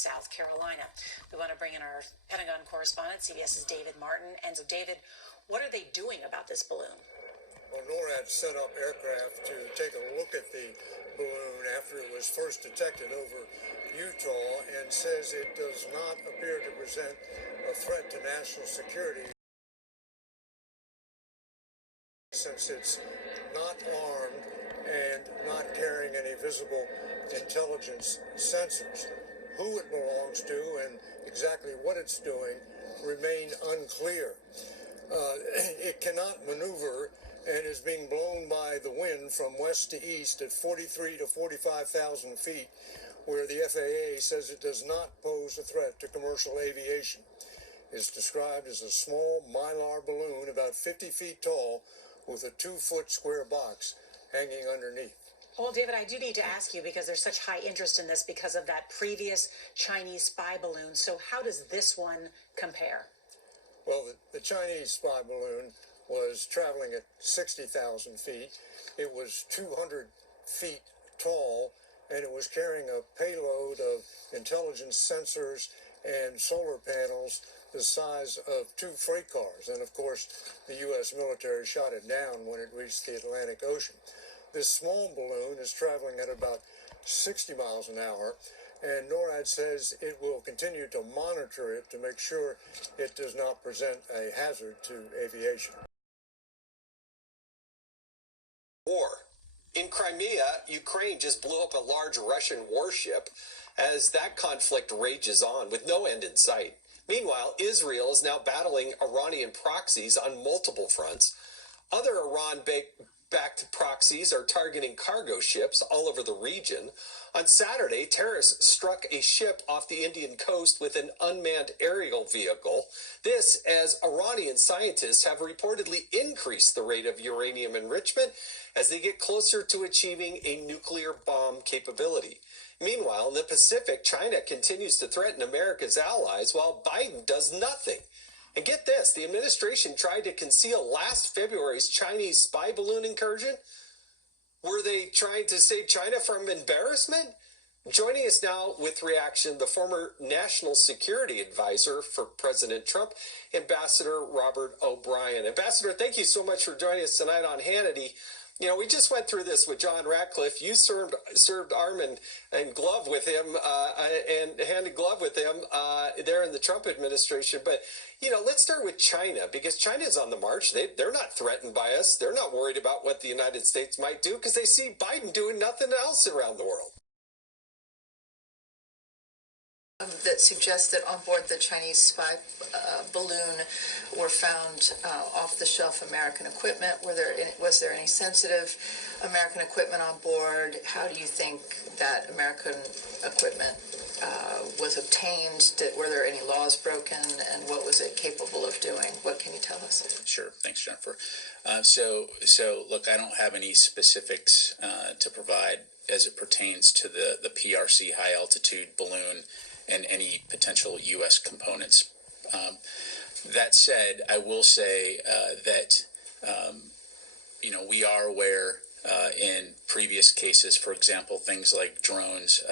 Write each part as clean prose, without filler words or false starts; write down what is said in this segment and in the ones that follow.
South Carolina. We want to bring in our Pentagon correspondent, CBS's David Martin. And so, David, what are they doing about this balloon? Well, NORAD set up aircraft to take a look at the balloon after it was first detected over Utah and says it does not appear to present a threat to national security since it's not armed and not carrying any visible intelligence sensors. Who it belongs to and exactly what it's doing remain unclear. It cannot maneuver and is being blown by the wind from west to east at 43 to 45,000 feet, where the FAA says it does not pose a threat to commercial aviation. It's described as a small mylar balloon about 50 feet tall with a 2-foot square box hanging underneath. Well, David, I do need to ask you, because there's such high interest in this because of that previous Chinese spy balloon. So how does this one compare? Well, the Chinese spy balloon was traveling at 60,000 feet. It was 200 feet tall, and it was carrying a payload of intelligence sensors and solar panels the size of 2 freight cars. And, of course, the U.S. military shot it down when it reached the Atlantic Ocean. This small balloon is traveling at about 60 miles an hour, and NORAD says it will continue to monitor it to make sure it does not present a hazard to aviation. War. In Crimea, Ukraine just blew up a large Russian warship as that conflict rages on with no end in sight. Meanwhile, Israel is now battling Iranian proxies on multiple fronts. Other Iran-backed proxies are targeting cargo ships all over the region. On Saturday, terrorists struck a ship off the Indian coast with an unmanned aerial vehicle. This, as Iranian scientists have reportedly increased the rate of uranium enrichment as they get closer to achieving a nuclear bomb capability. Meanwhile, in the Pacific, China continues to threaten America's allies while Biden does nothing. And get this, the administration tried to conceal last February's Chinese spy balloon incursion. Were they trying to save China from embarrassment? Joining us now with reaction, the former National Security Advisor for President Trump, Ambassador Robert O'Brien. Ambassador, thank you so much for joining us tonight on Hannity. You know, we just went through this with John Ratcliffe. You served arm and glove with him and hand in glove with him there in the Trump administration. But, you know, let's start with China, because China's on the march. They're not threatened by us. They're not worried about what the United States might do because they see Biden doing nothing else around the world. That suggests that on board the Chinese spy balloon were found off-the-shelf American equipment. Was there any sensitive American equipment on board? How do you think that American equipment was obtained? Were there any laws broken? And what was it capable of doing? What can you tell us? Sure. Thanks, Jennifer. So look, I don't have any specifics to provide as it pertains to the PRC high-altitude balloon and any potential U.S. components. That said, I will say that we are aware in previous cases, for example, things like drones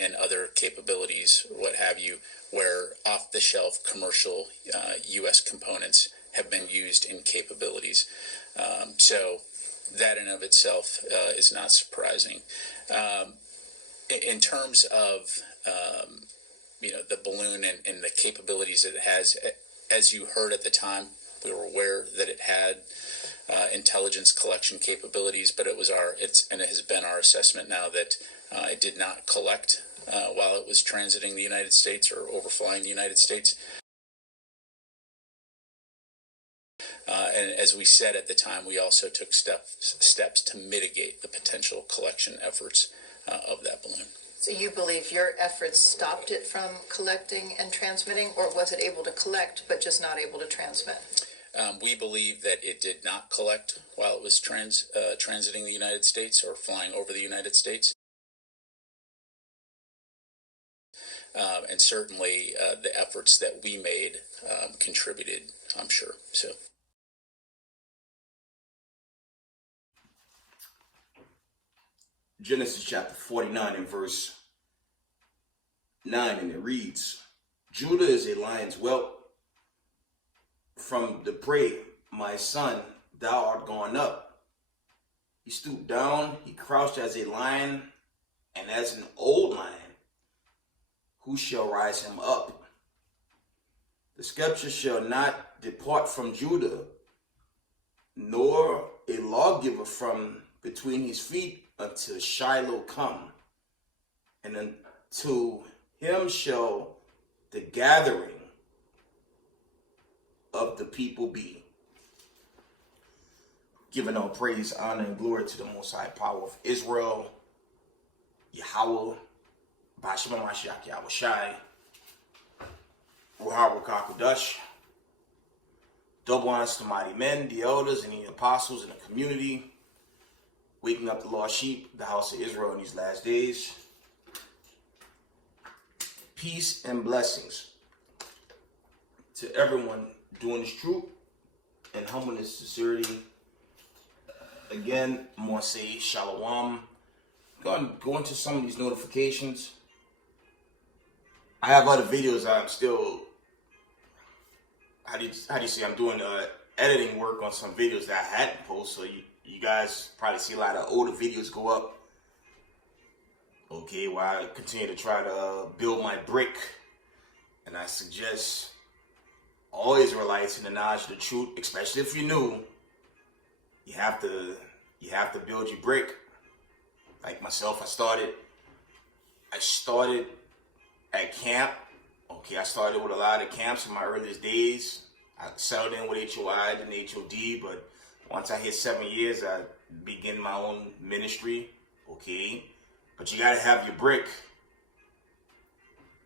and other capabilities, what have you, where off-the-shelf commercial U.S. components have been used in capabilities. So that in of itself is not surprising. In terms of the balloon and the capabilities it has, as you heard at the time, we were aware that it had intelligence collection capabilities, but it has been our assessment now that it did not collect while it was transiting the United States or overflying the United States. And as we said at the time, we also took steps to mitigate the potential collection efforts of that balloon. So you believe your efforts stopped it from collecting and transmitting, or was it able to collect but just not able to transmit? We believe that it did not collect while it was transiting the United States or flying over the United States. And certainly the efforts that we made contributed, I'm sure. So. Genesis chapter 49 and verse 9, and it reads, Judah is a lion's whelp from the prey. My son, thou art gone up. He stooped down, he crouched as a lion, and as an old lion. Who shall rise him up? The scepter shall not depart from Judah, nor a lawgiver from between his feet until Shiloh come, and unto him shall the gathering of the people be. Giving all praise, honor, and glory to the Most High Power of Israel, Yahweh, Bashima Mashiach Yahweh Shai, Ruha Rukakudash. Double honors to mighty men, the elders, and the apostles in the community, waking up the lost sheep, the house of Israel in these last days. Peace and blessings to everyone doing this truth and humbleness, sincerity. Again, I'm going to say shalom. Go into some of these notifications. I have other videos I'm still, how do you say, I'm doing editing work on some videos that I hadn't posted, so you guys probably see a lot of older videos go up. Okay, while I continue to try to build my brick, and I suggest all Israelites in the knowledge of the truth, especially if you're new, you have to build your brick. Like myself, I started at camp. Okay, I started with a lot of camps in my earliest days. I settled in with HOI, then HOD, but once I hit 7 years, I began my own ministry. Okay, but you gotta have your brick.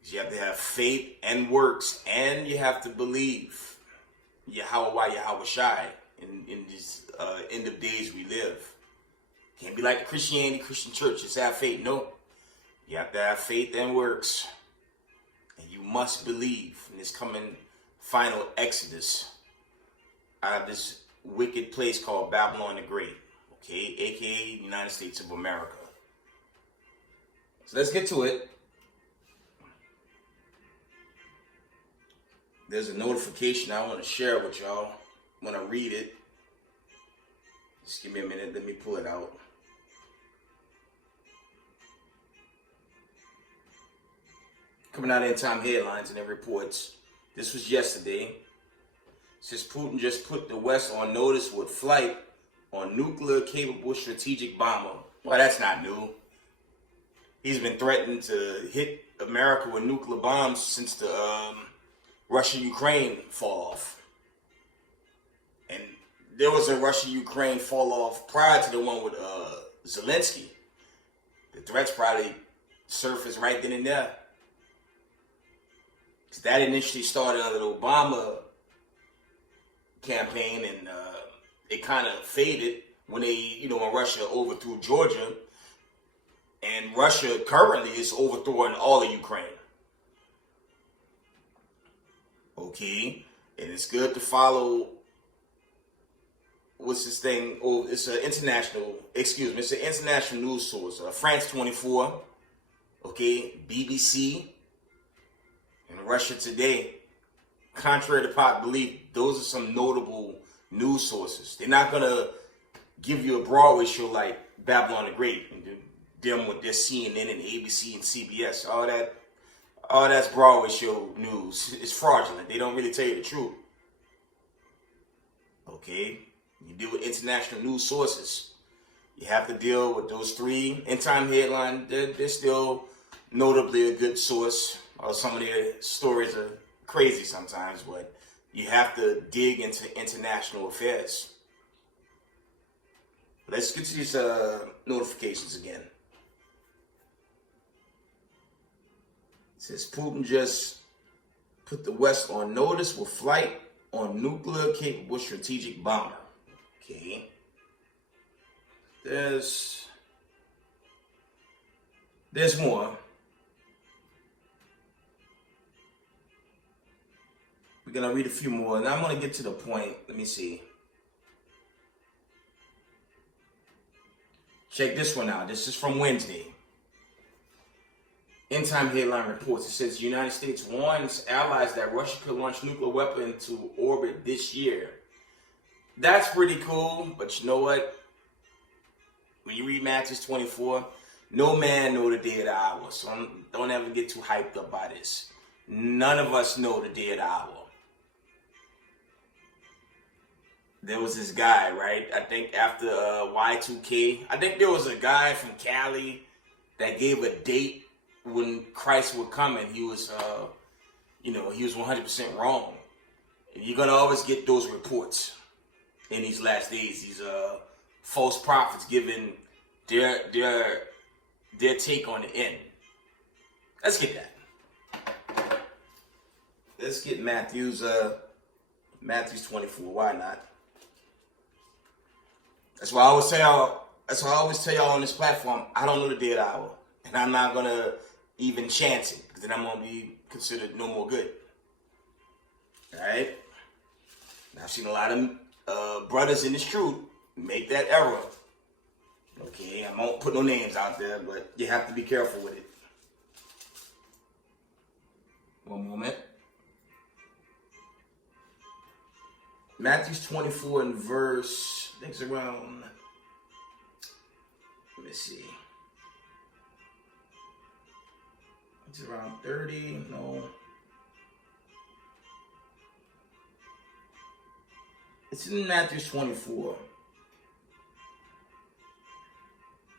You have to have faith and works, and you have to believe Yahweh Shai in these end of days we live. Can't be like Christianity, Christian church, just have faith. No, you have to have faith and works. And you must believe in this coming final exodus out of this wicked place called Babylon the Great. Okay, aka United States of America. So let's get to it. There's a notification I want to share with y'all. I'm going to read it. Just give me a minute. Let me pull it out. Coming out of End Time Headlines and their reports. This was yesterday. It says Putin just put the West on notice with flight on nuclear-capable strategic bomber. Well, that's not new. He's been threatening to hit America with nuclear bombs since the Russia-Ukraine fall off. And there was a Russia-Ukraine fall off prior to the one with Zelensky. The threats probably surfaced right then and there. Because that initially started under the Obama campaign, and it kind of faded when when Russia overthrew Georgia. And Russia currently is overthrowing all of Ukraine. Okay, and it's good to follow. What's this thing? Oh, it's an international news source. France 24. Okay, BBC, and Russia Today. Contrary to popular belief, those are some notable news sources. They're not gonna give you a Broadway show like Babylon the Great and them with their CNN and ABC and CBS. All that's Broadway show news. It's fraudulent. They don't really tell you the truth. Okay? You deal with international news sources. You have to deal with those three. End Time Headline, they're still notably a good source. Some of their stories are crazy sometimes, but you have to dig into international affairs. Let's get to these notifications again. It says Putin just put the West on notice with flight on nuclear-capable strategic bomber. Okay. There's more. We're going to read a few more, and I'm going to get to the point. Let me see. Check this one out. This is from Wednesday. End time headline reports. It says the United States warns allies that Russia could launch nuclear weapon into orbit this year. That's pretty cool, but you know what? When you read Matthew 24, no man know the day of the hour. So don't ever get too hyped up by this. None of us know the day of the hour. There was this guy, right? I think after Y2K, I think there was a guy from Cali that gave a date when Christ would come, and he was, he was 100% wrong. And you're gonna always get those reports in these last days. These false prophets giving their take on the end. Let's get that. Let's get Matthew's 24. Why not? That's why I always tell y'all on this platform, I don't know the day of the hour. And I'm not gonna even chance it, because then I'm gonna be considered no more good. Alright? I've seen a lot of brothers in this truth make that error. Okay, I won't put no names out there, but you have to be careful with it. One moment. Matthew 24 and verse, I think it's around, let me see. It's around 30, no. It's in Matthew 24.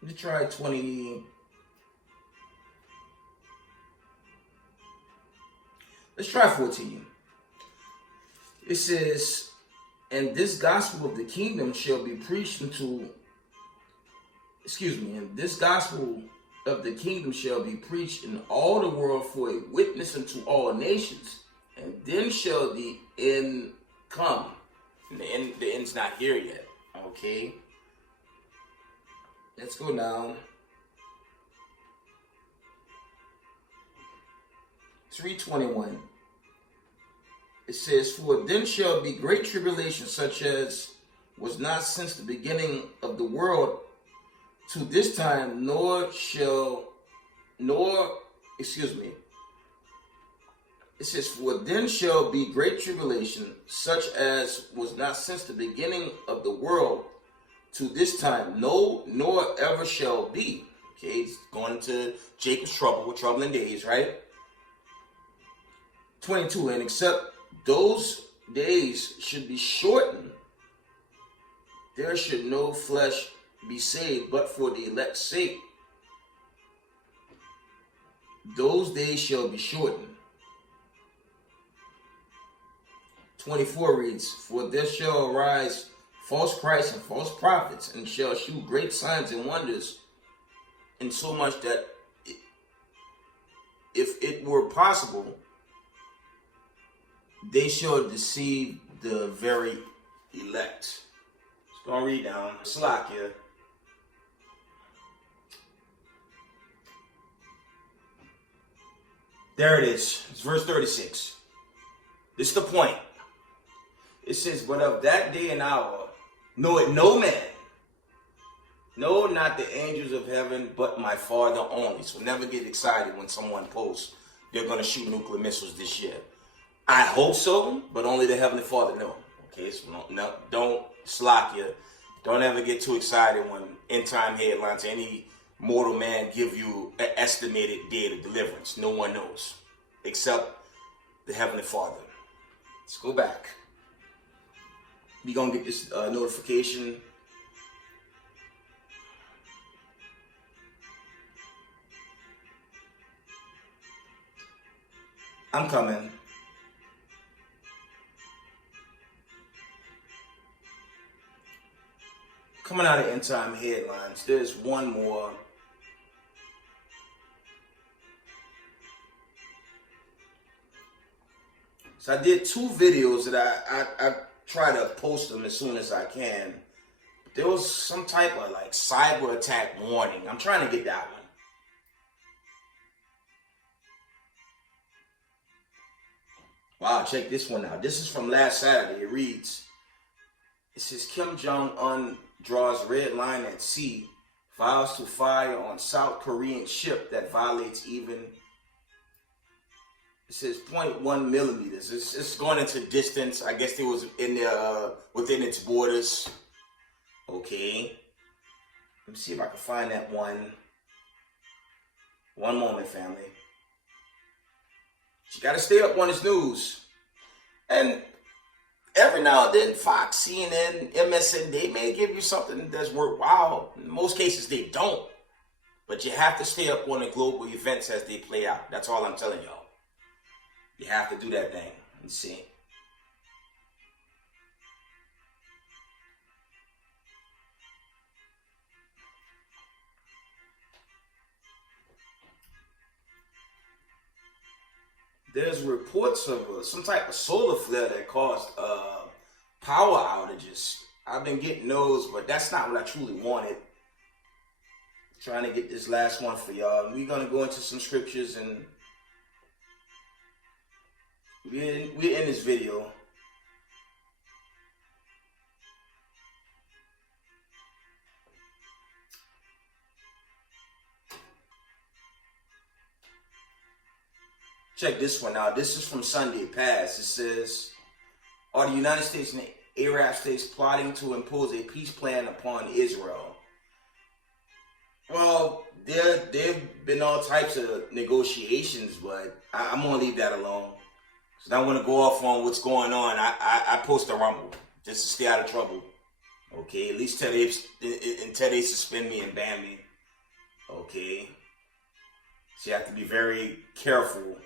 Let me try 20. Let's try 14. It says, and this gospel of the kingdom shall be preached and this gospel of the kingdom shall be preached in all the world for a witness unto all nations, and then shall the end come. And the end's not here yet. Okay. Let's go down. 3:21. It says, for then shall be great tribulation, such as was not since the beginning of the world to this time, it says, for then shall be great tribulation, such as was not since the beginning of the world to this time, no, nor ever shall be. Okay, it's going to Jacob's trouble, with troubling days, right? 22, and except those days should be shortened, there should no flesh be saved, but for the elect's sake, those days shall be shortened. 24 reads, for there shall arise false Christs and false prophets, and shall shew great signs and wonders, insomuch that if it were possible, they shall deceive the very elect. Let's go and read down. Slakia. There it is. It's verse 36. This is the point. It says, but of that day and hour knoweth no man, no, not the angels of heaven, but my Father only. So never get excited when someone posts they're going to shoot nuclear missiles this year. I hope so, but only the Heavenly Father knows. Okay, so no, don't slack you. Don't ever get too excited when end time headlines, any mortal man give you an estimated date of deliverance. No one knows except the Heavenly Father. Let's go back. We're going to get this notification. I'm coming. Coming out of end time headlines, there's one more. So I did two videos that I try to post them as soon as I can. But there was some type of like cyber attack warning. I'm trying to get that one. Wow, check this one out. This is from last Saturday. It reads, it says Kim Jong-un draws red line at sea Files to fire on South Korean ship that violates even, it says 0.1 millimeters. It's going into distance. I guess it was in there within its borders. Okay. Let me see if I can find that one. One moment, family. You got to stay up on this news. And every now and then, Fox, CNN, MSN, they may give you something that's worthwhile. In most cases, they don't. But you have to stay up on the global events as they play out. That's all I'm telling y'all. You have to do that thing. Let's see. There's reports of some type of solar flare that caused power outages. I've been getting those, but that's not what I truly wanted. Trying to get this last one for y'all. We're going to go into some scriptures, and we're in this video. Check this one out. This is from Sunday past. It says, are the United States and the Arab states plotting to impose a peace plan upon Israel? Well, there have been all types of negotiations, but I'm going to leave that alone. So I don't want to go off on what's going on. I post a rumble just to stay out of trouble. Okay, at least until they suspend me and ban me. Okay. So you have to be very careful.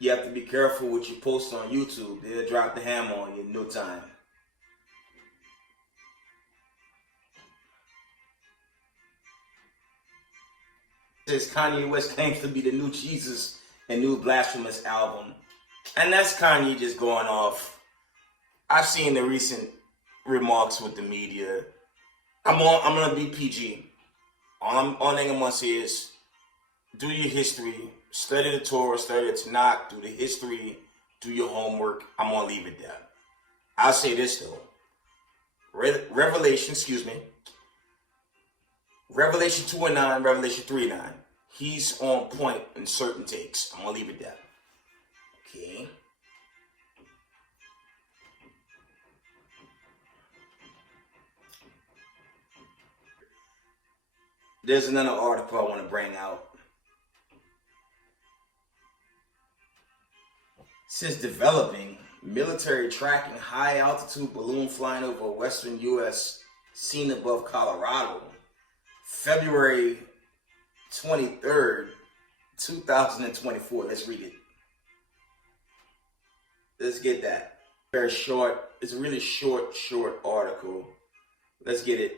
You have to be careful what you post on YouTube. They'll drop the hammer on you in no time. Says Kanye West claims to be the new Jesus and new blasphemous album. And that's Kanye just going off. I've seen the recent remarks with the media. I'm gonna be PG. All thing I'm gonna say is do your history, study the Torah, study the Tanakh, do the history, do your homework. I'm gonna leave it there. I'll say this though. Revelation 2:9, Revelation 3:9. He's on point in certain takes. I'm gonna leave it there. Okay. There's another article I want to bring out. Since developing, military tracking high altitude balloon flying over western U.S. seen above Colorado, February 23rd, 2024. Let's read it. Let's get that. Very short. It's a really short article. Let's get it.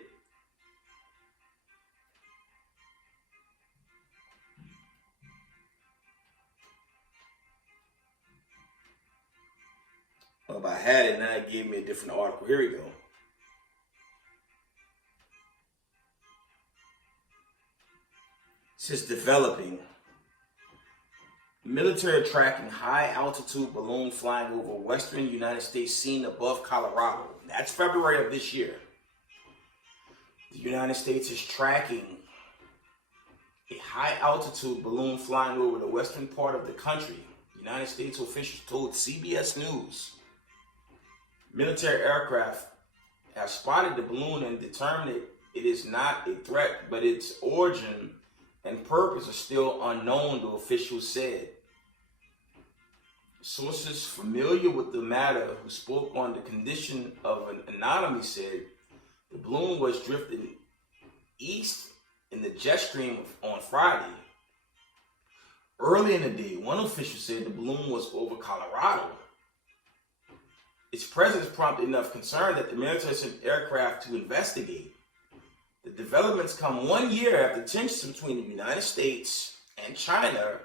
Well, if I had it, now it gave me a different article. Here we go. Since developing, military tracking high altitude balloon flying over western United States seen above Colorado. That's February of this year. The United States is tracking a high altitude balloon flying over the western part of the country. United States officials told CBS News. Military aircraft have spotted the balloon and determined it is not a threat, but its origin and purpose are still unknown, the officials said. Sources familiar with the matter who spoke on the condition of an anonymity said the balloon was drifting east in the jet stream on Friday. Early in the day, one official said the balloon was over Colorado. Its presence prompted enough concern that the military sent aircraft to investigate. The developments come 1 year after tensions between the United States and China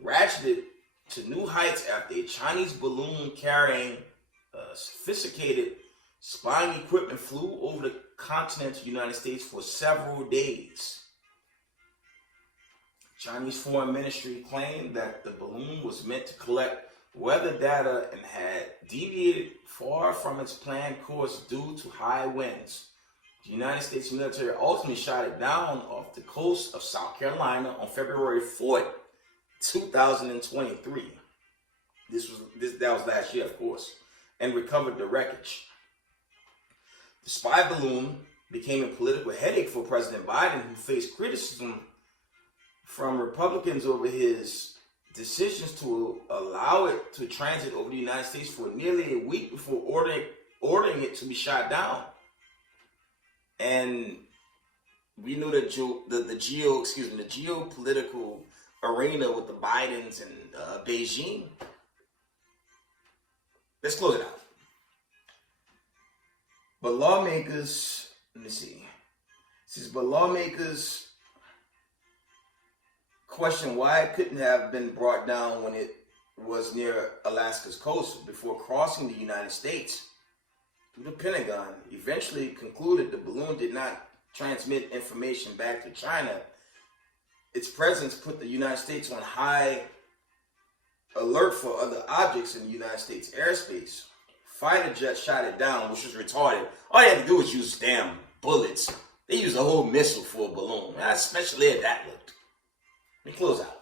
ratcheted to new heights after a Chinese balloon carrying sophisticated spying equipment flew over the continental United States for several days. Chinese Foreign Ministry claimed that the balloon was meant to collect weather data and had deviated far from its planned course due to high winds. The United States military ultimately shot it down off the coast of South Carolina on February 4th, 2023. That was last year, of course, and recovered the wreckage. The spy balloon became a political headache for President Biden, who faced criticism from Republicans over his decisions to allow it to transit over the United States for nearly a week before ordering it to be shot down. And we knew that the geopolitical arena with the Bidens and Beijing. Let's close it out. But lawmakers, let me see. It says, but lawmakers question why it couldn't have been brought down when it was near Alaska's coast before crossing the United States. The Pentagon eventually concluded the balloon did not transmit information back to China. Its presence put the United States on high alert for other objects in the United States airspace. Fighter jets shot it down, which was retarded. All they had to do was use damn bullets. They used a whole missile for a balloon. How especially had that looked. Let me close out.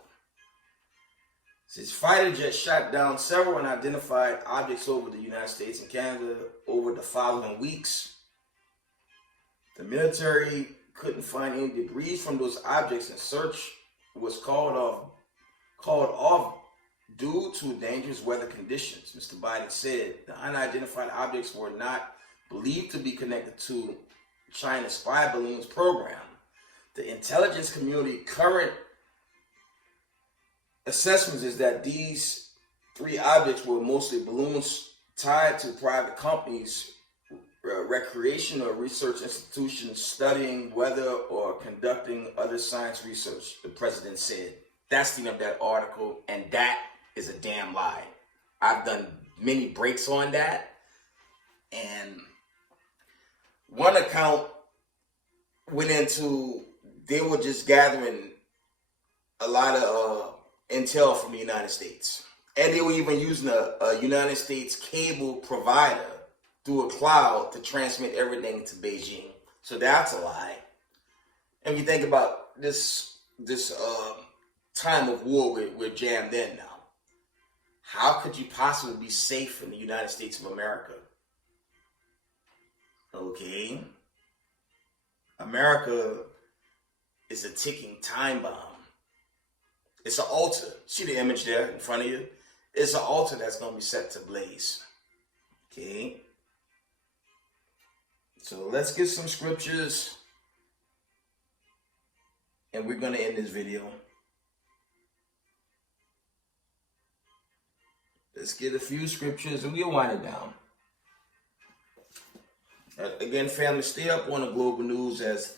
Since fighter jets shot down several unidentified objects over the United States and Canada over the following weeks, the military couldn't find any debris from those objects, and search was called off due to dangerous weather conditions. Mr. Biden said the unidentified objects were not believed to be connected to China's spy balloons program. The intelligence community current assessment is that these three objects were mostly balloons tied to private companies, recreation or research institutions studying weather or conducting other science research, the president said. That's the end of that article, and that is a damn lie. I've done many breaks on that, and one account went into, they were just gathering a lot of intel from the United States. And they were even using a United States cable provider through a cloud to transmit everything to Beijing. So that's a lie. And you think about this time of war we're jammed in now. How could you possibly be safe in the United States of America? Okay. America is a ticking time bomb. It's an altar. See the image there in front of you? It's an altar that's going to be set to blaze. Okay. So let's get some scriptures, and we're going to end this video. Let's get a few scriptures and we'll wind it down. Again, family, stay up on the global news as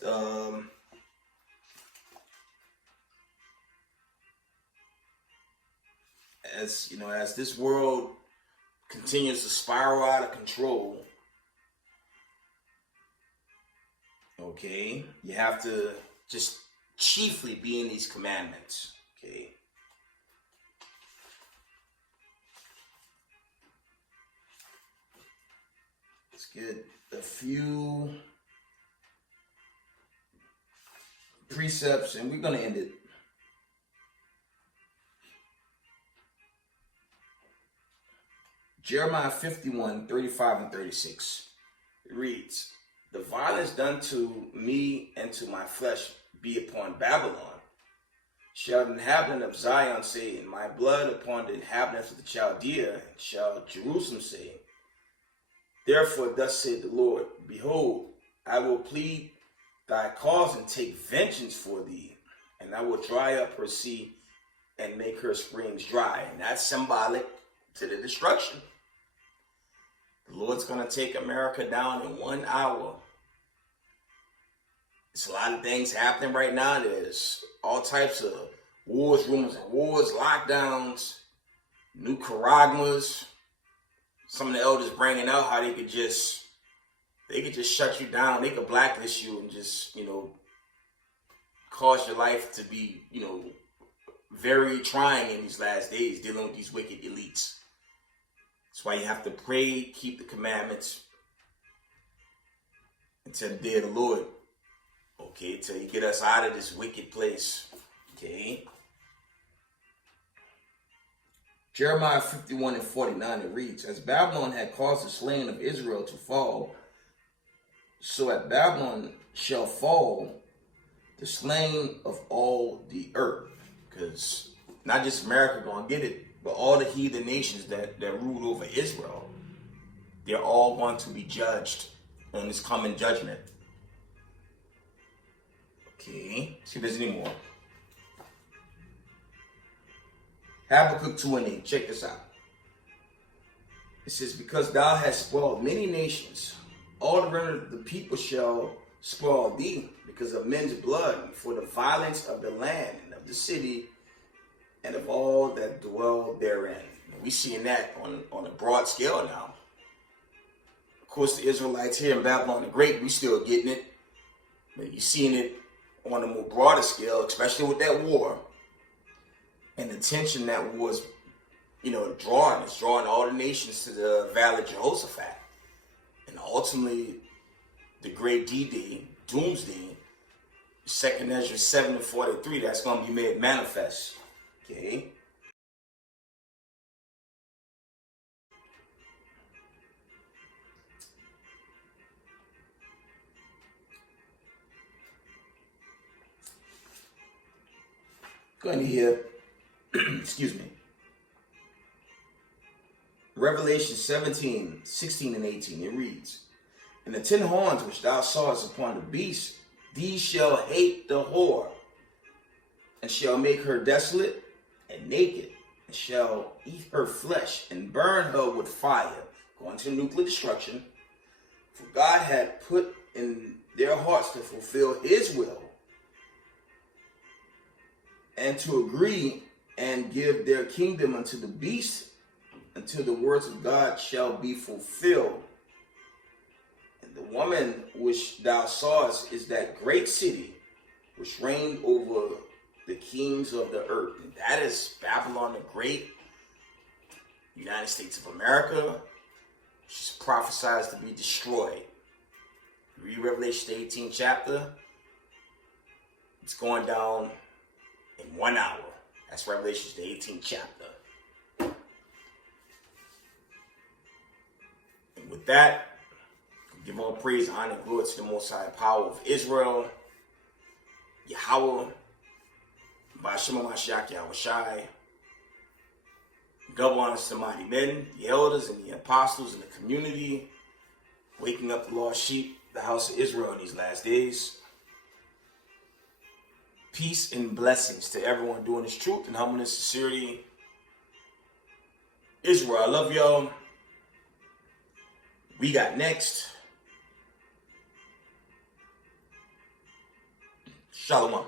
you know, as this world continues to spiral out of control. Okay, you have to just chiefly be in these commandments. Okay. Let's get a few precepts and we're going to end it. Jeremiah 51, 35 and 36. It reads, the violence done to me and to my flesh be upon Babylon. Shall the inhabitant of Zion say, and my blood upon the inhabitants of the Chaldea, shall Jerusalem say, therefore thus saith the Lord, behold, I will plead thy cause and take vengeance for thee, and I will dry up her sea and make her springs dry. And that's symbolic to the destruction. The Lord's going to take America down in 1 hour. There's a lot of things happening right now. There's all types of wars, rumors of wars, lockdowns, new charagmas. Some of the elders bringing out how they could just shut you down. They could blacklist you and just, cause your life to be, very trying in these last days, dealing with these wicked elites. That's why you have to pray, keep the commandments. until the day of the Lord. Okay, till he get us out of this wicked place. Okay. Jeremiah 51 and 49, it reads, as Babylon had caused the slain of Israel to fall, so at Babylon shall fall the slain of all the earth. Because not just America gonna get it, but all the heathen nations that ruled over Israel, they're all going to be judged on this coming judgment. Okay, see if there's any more. Habakkuk 2 and 8, check this out. It says, because thou hast spoiled many nations, all the remnant of the people shall spoil thee, because of men's blood, for the violence of the land and of the city, and of all that dwell therein. We're seeing that on a broad scale now. Of course, the Israelites here in Babylon the Great, we still getting it. But you're seeing it on a more broader scale, especially with that war. And the tension that was, drawing. It's drawing all the nations to the Valley of Jehoshaphat. And ultimately, the great D-Day, Doomsday, 2nd Ezra 7 and 43, that's going to be made manifest. Okay? Going to hear, excuse me, Revelation 17, 16 and 18, it reads, and the 10 horns which thou sawest upon the beast, these shall hate the whore, and shall make her desolate and naked, and shall eat her flesh, and burn her with fire, going to nuclear destruction. For God had put in their hearts to fulfill his will, and to agree and give their kingdom unto the beast, until the words of God shall be fulfilled. And the woman which thou sawest is that great city which reigned over the kings of the earth. And that is Babylon the Great, United States of America. She's prophesied to be destroyed. Read Revelation the 18th chapter. It's going down in 1 hour. That's Revelation the 18th chapter. And with that, give all praise, honor, and glory to the Most High power of Israel, Yahweh, Ba'ashim Mashiach Yahweh Shai. Double honors to mighty men, the elders, and the apostles in the community, waking up the lost sheep, the house of Israel in these last days. Peace and blessings to everyone doing this truth and humbleness, sincerity. Israel, I love y'all. We got next. Shalom.